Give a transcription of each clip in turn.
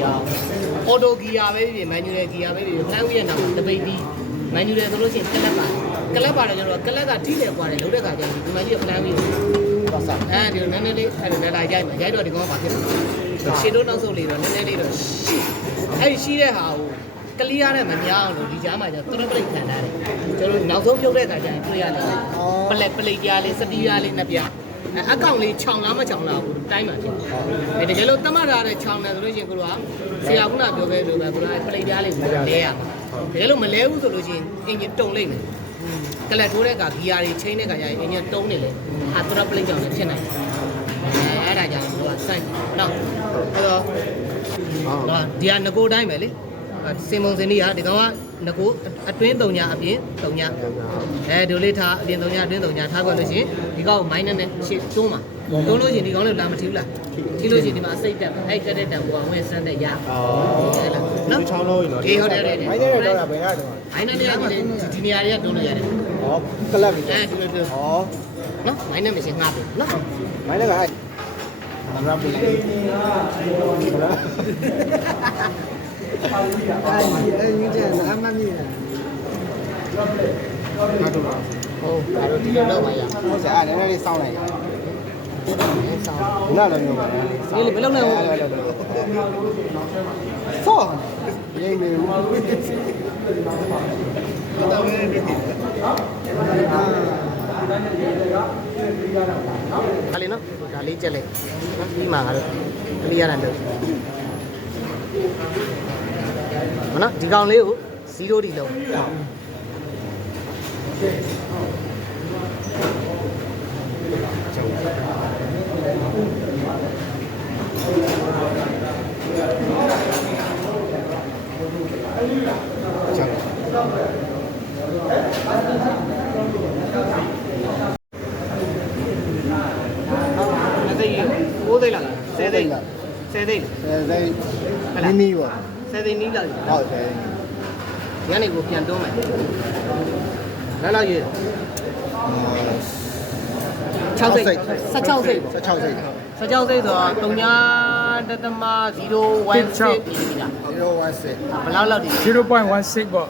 ကြောင်းအော်တိုဂီယာပဲဖြစ်မန်နျူရယ်ဂီယာပဲဖြစ်ဖမ်းဦးရဲ့နောက်တပိတ်ပြီးမန်နျူရယ်ဆိုလို့ရှိရင်ကလပ်ပါတယ်ကျွန်တော်ကလပ်ကထိတယ်ကွာတယ်လုံးတဲ့ခါကျရင်ဒီမန်ကြီးကဖမ်းပြီးတော့ဆက်အဲဒီနည်းနည်းလေးအဲ့ဒါလည်းလိုက်ရိုက်မှာရိုက်တော့ဒီကောင်ကဘာဖြစ်လဲရှေ့တို့နောက်ဆုတ်လေးတော့နည်းနည်းလေးတော့အဲ့ရှိတဲ့ဟာကိုကလီးရတဲ့မများအောင်လို့ဒီကြားမှာကျတော့ပလိတ်ခံထားတယ်ကျွန်တော်နောက်ဆုံးဖြုတ်တဲ့ခါကျရင်တွေ့ရတယ်ပလိတ်ကြားလေးစတီးရားလေးနှစ်ပြအကောင်လေးခြောင်လားမခြောင်လားဘူးတိုင်းမှာဖြစ်တယ်တကယ်လို့တမထားတဲ့ခြောင်တယ်ဆိုလို့ရှိရင်ကိုကဆရာကပြောခဲ့လို့ပဲကိုကပလိတ်ကြားလေးကိုလဲရမှာတကယ်လို့မလဲဘူးဆိုလို့ရှိရင်အင်ဂျင်တုံလိမ့်မယ်ကလပ်ထိုးတဲ့ကဂီယာတွေချိန်တဲ့ခါကျရင်အင်ဂျင်တုံးနေလေဟာတော့ပလိတ်ကြောင့်လည်းဖြစ်နိုင်တယ်အဲ့ဒါကြောင့်ကိုကစိုက်နော်အဲ့တော့ဒီကငကိုတိုင်းပဲလေစင်မုံစင်ကြီးဟာဒီကောင်ကငကိုအတွင်း3ညအပြင်3ညအဲဒီလိုလေးထားအပြင်3ညအတွင်း3ညထားကြလို့ရှိရင်ဒီကောင်မိုင်းနဲ့ရှေ့တွန်းမှာတွန်းလို့ရှိရင်ဒီကောင်လည်းလာမထီဘူးလားထီလို့ရှိရင်ဒီမှာစိတ်တက်အဲ့ကတဲ့တက်ကိုဝင်စမ်းတဲ့ရဟုတ်လားနော်ချောင်းလို့နော်ဒီဟုတ်တယ်မိုင်းနဲ့တော့တာဘယ်ကတော့မိုင်းနဲ့ဒီနေရာတွေကတွန်းလို့ရတယ်ဟောကလပ်ပြီအဲဒီလိုဟောနော်မိုင်းနဲ့မရှိငှားပြီနော်မိုင်းနဲ့ကအဲ့အမရပူအဲ့ဒီကျန်အမမီးဟာတော့ဟုတ်ဒါတော့ဒီလိုတော့ပါရဟုတ်စားအဲ့နည်းနည်းလေးစောင်းလိုက်ဆောင်းနားလည်းမျိုးပါလေဒီလေဘယ်လောက်လဲဟုတ်ဆောင်းရင်းနေဘူးဒါလေးနော်ဒါလေးချက်လိုက်နော်ပြီးမှကတော့ကလေးရတာလို့မနော်ဒီကောင်လေးကို0ဒီလုံး10သိန်း10သိန်းနီးပါ10သိန်းနီးလာပြီဟုတ်တယ်ညနေကိုပြန်တွန်းမယ်လောက်ရွေး6စိတ်16စိတ်16စိတ်16စိတ်ဆိုတော့3.016ပြီလား016ဘယ်လောက်လောက်ဒီ 0.16ပေါ့0.16ပေါ့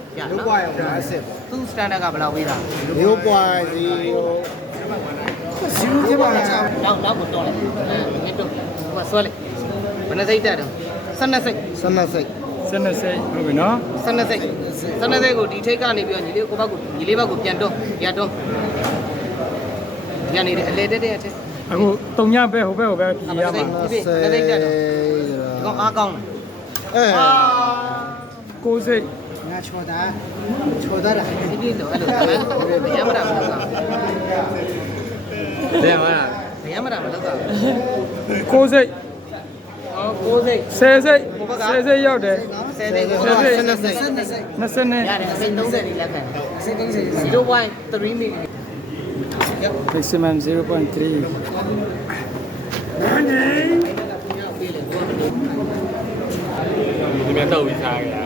သူ့ standard ကဘယ်လောက်ဝေးတာ0.0ကျပါနောက်ကိုတော့လိုက်ငါတော့ဟိုဆွဲလိုက်ဘယ်နှစိတ်တက်တော့12စိတ်12စိတ်12စိတ်ဟုတ်ပြီနော်12စိတ်ကိုဒီထိတ်ကနေပြီးတော့ညီလေးကိုဘက်ကိုညီလေးဘက်ကိုပြန်တွန်းပြန်တွန်းညနေအလေတက်တဲ့အထက်အခု3ညပဲဟိုဘက်ပြည်ရမှာဒီစိတ်တက်တော့ဒီကောင်အားကောင်းတယ်9စိတ်ငါချောတာလားဒီလိုအဲ့လိုဗျာမတာမလုပ်တာဗျာမတာမလုပ်တာ9စိတ်9စိတ်10စိတ်10စိတ်ရောက်တယ်10စိတ်20နဲ့ရတယ်စိတ်30လေးလက်ခံစိတ်30 0.3 ml maximum 0.3ဒီမြန်တော့ဝီစားခဲ့ရ